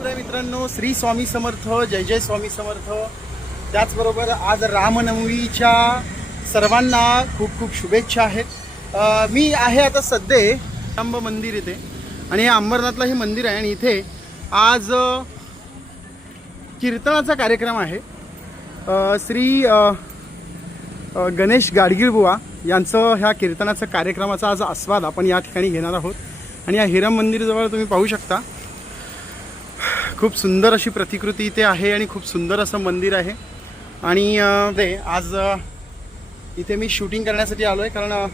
शिवराय मित्रांनो श्री स्वामी समर्थ जय जय स्वामी समर्थ. त्याचबरोबर आज रामनवमीच्या सर्वांना खूप खूप शुभेच्छा आहेत. मी आहे आता सध्या अंब मंदिर इथे आणि हे अंबरनाथला हे मंदिर आहे आणि इथे आज कीर्तनाचा कार्यक्रम आहे. श्री गणेश गाडगीळबुवा यांचं ह्या कीर्तनाचं कार्यक्रमाचा आज आस्वाद आपण या ठिकाणी घेणार आहोत. आणि या हिरम मंदिरजवळ तुम्ही पाहू शकता. खूप सुंदर अशी प्रतिकृती इथे आहे आणि खूप सुंदर असं मंदिर आहे. आणि ते आज इथे मी शूटिंग करण्यासाठी आलो आहे कारण अ,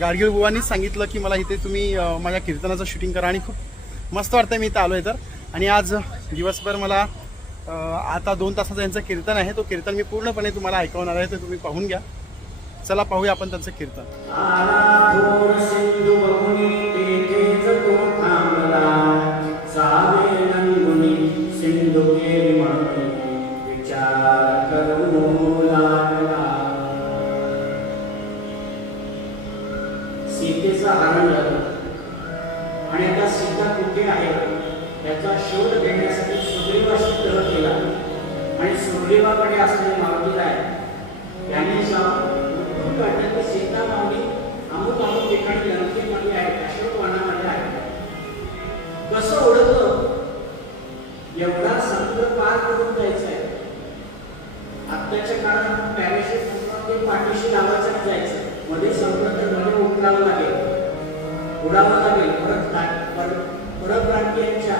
गाडगीळ बुवांनीच सांगितलं की मला इथे तुम्ही माझ्या कीर्तनाचं शूटिंग करा आणि खूप मस्त वाटतं मी इथं आलो आहे तर. आणि आज दिवसभर मला आता दोन तासाचं यांचं कीर्तन आहे. तो कीर्तन मी पूर्णपणे तुम्हाला ऐकवणार आहे ते तुम्ही पाहून घ्या. चला पाहूया आपण त्यांचं कीर्तन. कुठे आहे त्याचा शोध घेण्यासाठी सुग्रीवाशी तह केला. आणि सुग्रीवाकडे असलेले मारुती राय त्याने जाऊन काढलं की सीता माऊली अमुक अमुक ठिकाणी लंकेमध्ये आहे अशोक अशोकवनामध्ये आहे. कसं ओळखलं? एवढा समुद्र पार करून जायचं आहे आत्ताच्या काळात पॅराशूट ते पाठीशी लावायचं जायचं. मध्ये समुद्र तर मध्ये उठलावं लागेल. उडावं लागेल. परत ता- परप्रांतीयांच्या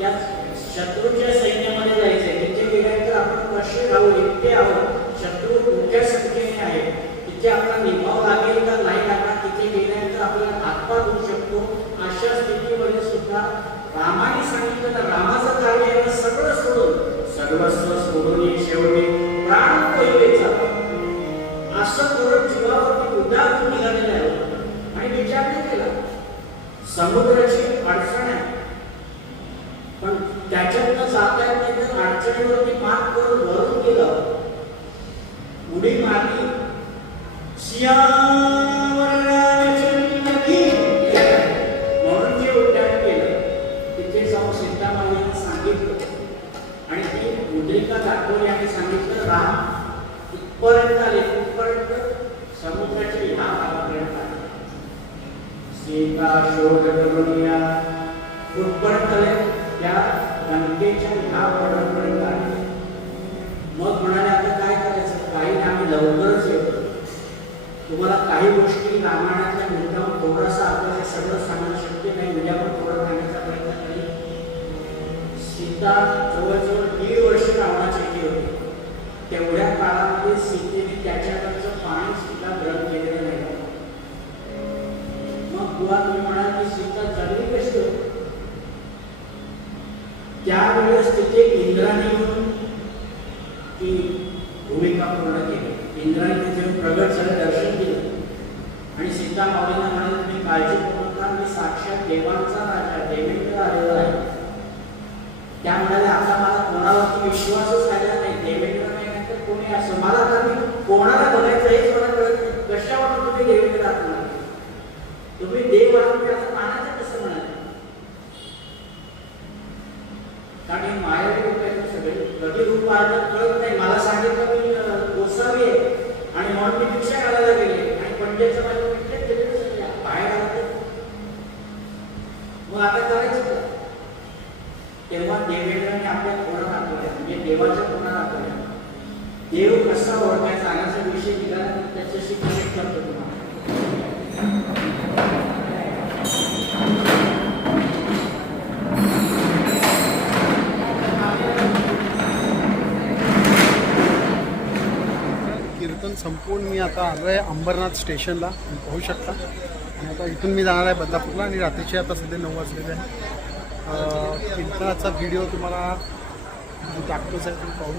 या शत्रूच्या सैन्यामध्ये जायचंय. तिथे गेल्यानंतर आपण कसे राहू एकटे आहोत. शत्रू मोठ्या संख्येने आहे तिथे आपला निभाव लागेल का नाही लागणार? तिथे गेल्यानंतर आपल्याला हातपात होऊ शकतो. अशा स्थितीमध्ये सुद्धा रामाने सांगितलं तर रामाचं कार्य सगळं सोडून सर्वस्व सोडून ये शेवटी प्राण पहिलेचा असं करून जीवावरती उदाहरण निघालेलं आहे. आणि विचार नाही केला. समुद्राची अडचण आहे. पण त्याच्यातनं जाता येत नाही तर अडचणीवरती मात करून वरून गेलं. उडी मारली. सिया त्या लंकेच्या ह्या आले मग म्हणाले आता काय करायचं? काही आम्ही लवकरच येतो. तुम्हाला काही गोष्टी रामायणातल्या मुद्दाम थोडासा आपल्याला सगळं सांगणं शक्य नाही उद्या थोडं सांगण्याचा प्रयत्न करेल सीता जवळजवळ दीड वर्ष रावणाची होती. तेवढ्या काळामध्ये सीतेने त्याच्याकडचं पाणी सुद्धा ग्रहण केलं. त्यावेळेस तिथे इंद्राने म्हणून ती भूमिका पूर्ण केली. इंद्राने तिथे प्रगट झालं दर्शन केलं. आणि सीता माऊलींना म्हणाले तुम्ही काळजी करू नका मी साक्षात देवांचा राजा देवेंद्र आलेला आहे. त्या म्हणाल्या आता मला कोणावरती विश्वासच राहिला नाही देवेंद्र नाही तर कोणी असं मला आता मी कोणाला बोलायचं हेच मला कळत नाही. कशावर तुम्ही देवेंद्र आहात तुम्ही देव आहात म्हणजे असं मानायचं कसं म्हणाले कारण मायावी लोक आहेत सगळे कधी रूप पाहतात कळत नाही. मला सांगितलं मी गोसावी आहे. आणि म्हणून मी भिक्षा घालायला गेले. आणि पंडितचं माझं म्हटलं गेले बाहेर मग आता करायचं तेव्हा देवेंद्राने आपल्या कोणा दाखवल्या. म्हणजे देवाच्या कोणा दाखवल्या. देव कसा ओळखायचा? अनाचा विषय दिला त्याच्याशी कनेक्ट करतो तुम्हाला. कीर्तन संपून मी आता आलो आहे अंबरनाथ स्टेशनला. तुम्ही पाहू शकता. आणि आता इथून मी जाणार आहे बदलापूरला आणि रात्रीचे आता सध्या नऊ वाजलेले आहे कीर्तनाचा व्हिडिओ तुम्हाला मी टाकतोच आहे तुम्ही पाहू